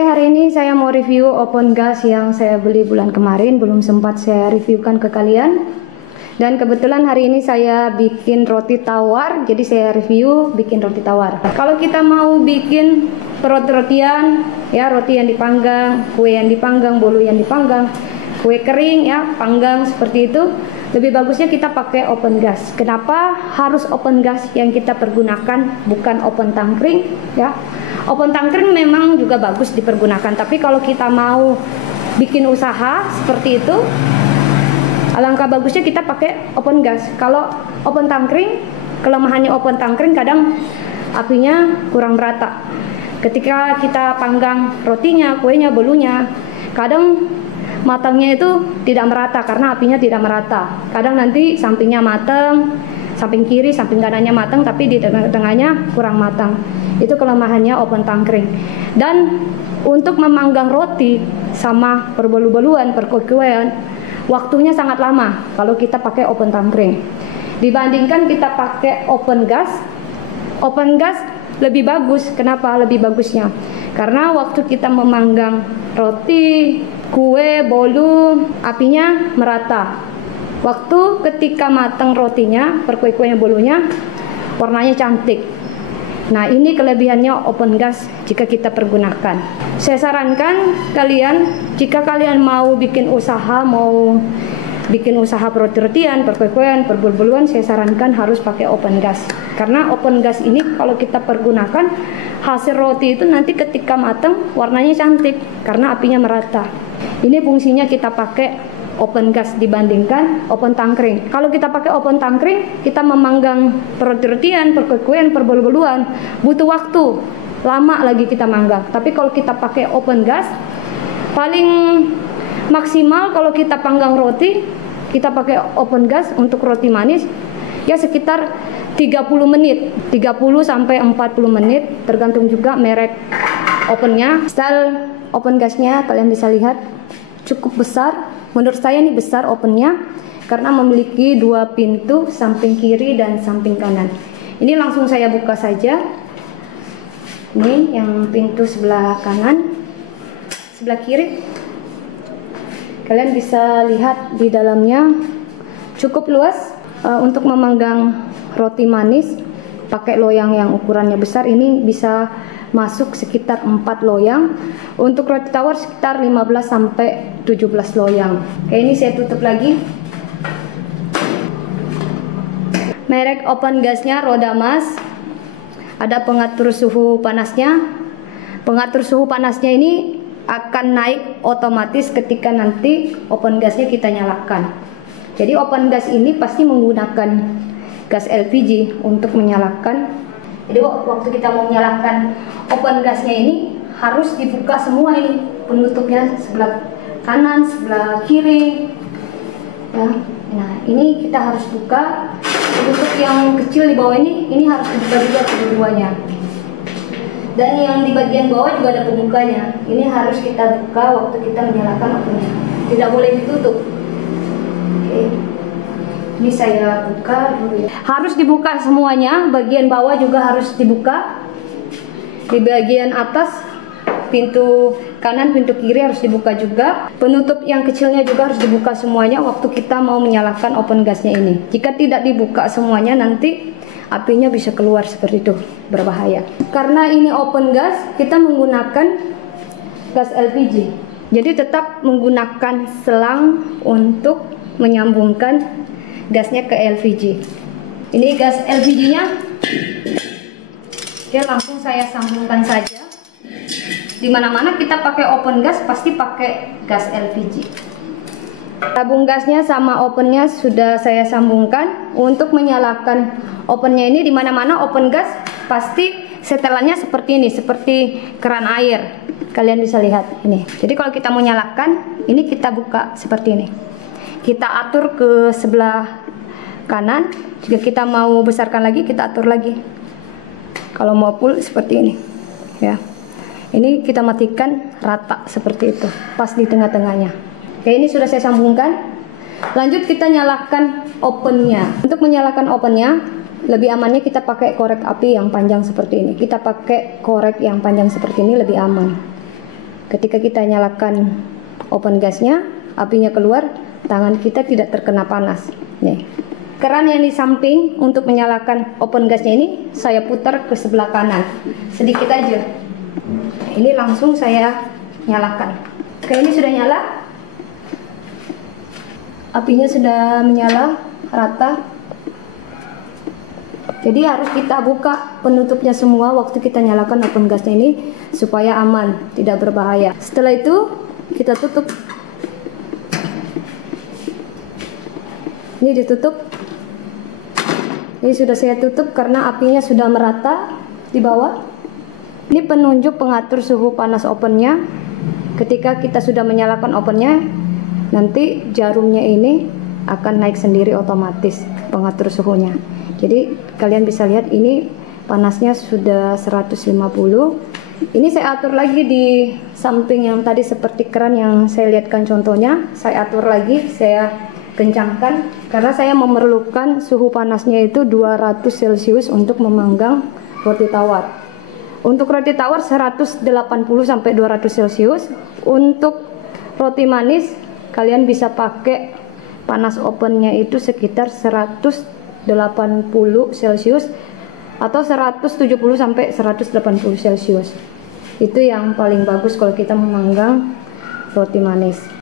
Hari ini saya mau review open gas yang saya beli bulan kemarin, belum sempat saya reviewkan ke kalian. Dan kebetulan hari ini saya bikin roti tawar, jadi saya review bikin roti tawar. Kalau kita mau bikin roti-rotian, ya roti yang dipanggang, kue yang dipanggang, bolu yang dipanggang, kue kering ya, panggang seperti itu, lebih bagusnya kita pakai open gas. Kenapa harus open gas yang kita pergunakan, bukan open tangkring ya? Open tangkring memang juga bagus dipergunakan, tapi kalau kita mau bikin usaha seperti itu, alangkah bagusnya kita pakai open gas. Kalau open tangkring, kelemahannya open tangkring kadang apinya kurang merata. Ketika kita panggang rotinya, kuenya, bolunya, kadang matangnya itu tidak merata karena apinya tidak merata. Kadang nanti sampingnya matang, samping kiri, samping kanannya matang, tapi di tengah-tengahnya kurang matang. Itu kelemahannya open tangkring. Dan untuk memanggang roti sama perbolu-boluan, perkue-kuean, waktunya sangat lama kalau kita pakai open tangkring. Dibandingkan kita pakai open gas lebih bagus. Kenapa lebih bagusnya? Karena waktu kita memanggang roti, kue, bolu, apinya merata. Waktu ketika matang rotinya, perkue-kuenya, bolunya, warnanya cantik. Nah, ini kelebihannya open gas jika kita pergunakan. Saya sarankan kalian, jika kalian mau bikin usaha, roti-rotian, perkue-kuean, perbolu-boluan, saya sarankan harus pakai open gas. Karena open gas ini kalau kita pergunakan, hasil roti itu nanti ketika matang warnanya cantik karena apinya merata. Ini fungsinya kita pakai open gas dibandingkan open tangkring. Kalau kita pakai open tangkring, kita memanggang roti-rotian, perkue-kuean, perbolu-boluan, butuh waktu lama lagi kita manggang. Tapi kalau kita pakai open gas, paling maksimal kalau kita panggang roti, kita pakai open gas untuk roti manis ya sekitar 30 menit, 30 sampai 40 menit, tergantung juga merek opennya. Style open gasnya kalian bisa lihat cukup besar. Menurut saya ini besar opennya karena memiliki dua pintu, samping kiri dan samping kanan. Ini langsung saya buka saja. Ini yang pintu sebelah kanan, sebelah kiri. Kalian bisa lihat di dalamnya cukup luas untuk memanggang roti manis. Pakai loyang yang ukurannya besar ini bisa masuk sekitar 4 loyang. Untuk roti tawar sekitar 15 sampai 17 loyang. Oke, ini saya tutup lagi. Merek open gasnya Rodamas. Ada pengatur suhu panasnya. Pengatur suhu panasnya ini akan naik otomatis ketika nanti open gasnya kita nyalakan. Jadi open gas ini pasti menggunakan gas LPG untuk menyalakan. Jadi waktu kita mau menyalakan open gasnya ini harus dibuka semua ini penutupnya, sebelah kanan, sebelah kiri ya. Nah, ini kita harus buka. Penutup yang kecil di bawah ini harus dibuka juga kedua-duanya. Dan yang di bagian bawah juga ada pembukanya. Ini harus kita buka waktu kita menyalakan opennya. Tidak boleh ditutup. Oke. Ini saya buka dulu ya. Harus dibuka semuanya, bagian bawah juga harus dibuka. Di bagian atas, pintu kanan, pintu kiri harus dibuka juga. Penutup yang kecilnya juga harus dibuka semuanya waktu kita mau menyalakan open gasnya ini. Jika tidak dibuka semuanya, nanti apinya bisa keluar seperti itu, berbahaya. Karena ini open gas, kita menggunakan gas LPG. Jadi tetap menggunakan selang untuk menyambungkan gasnya ke LPG. Ini gas LPG-nya. Oke, langsung saya sambungkan saja. Dimana-mana kita pakai open gas pasti pakai gas LPG. Tabung gasnya sama opennya sudah saya sambungkan. Untuk menyalakan opennya ini, dimana-mana open gas pasti setelannya seperti ini, seperti keran air. Kalian bisa lihat ini. Jadi kalau kita mau nyalakan, ini kita buka seperti ini. Kita atur ke sebelah kanan. Jika kita mau besarkan lagi, kita atur lagi. Kalau mau full seperti ini ya. Ini kita matikan rata seperti itu, pas di tengah-tengahnya. Oke, ini sudah saya sambungkan. Lanjut kita nyalakan opennya. Untuk menyalakan opennya, lebih amannya kita pakai korek api yang panjang seperti ini. Kita pakai korek yang panjang seperti ini lebih aman. Ketika kita nyalakan open gasnya, apinya keluar, tangan kita tidak terkena panas. Nih, keran yang di samping untuk menyalakan open gasnya ini saya putar ke sebelah kanan sedikit aja. Ini langsung saya nyalakan. Oke, ini sudah nyala. Apinya sudah menyala rata. Jadi harus kita buka penutupnya semua waktu kita nyalakan open gasnya ini supaya aman, tidak berbahaya. Setelah itu kita tutup. Ini ditutup. Ini sudah saya tutup karena apinya sudah merata di bawah. Ini penunjuk pengatur suhu panas opennya. Ketika kita sudah menyalakan opennya, nanti jarumnya ini akan naik sendiri otomatis pengatur suhunya. Jadi kalian bisa lihat ini panasnya sudah 150. Ini saya atur lagi di samping yang tadi seperti keran yang saya lihatkan contohnya. Saya atur lagi, saya kencangkan karena saya memerlukan suhu panasnya itu 200 Celcius untuk memanggang roti tawar. Untuk roti tawar 180 sampai 200 Celcius. Untuk roti manis kalian bisa pakai panas opennya itu sekitar 180 Celcius atau 170 sampai 180 Celcius. Itu yang paling bagus kalau kita memanggang roti manis.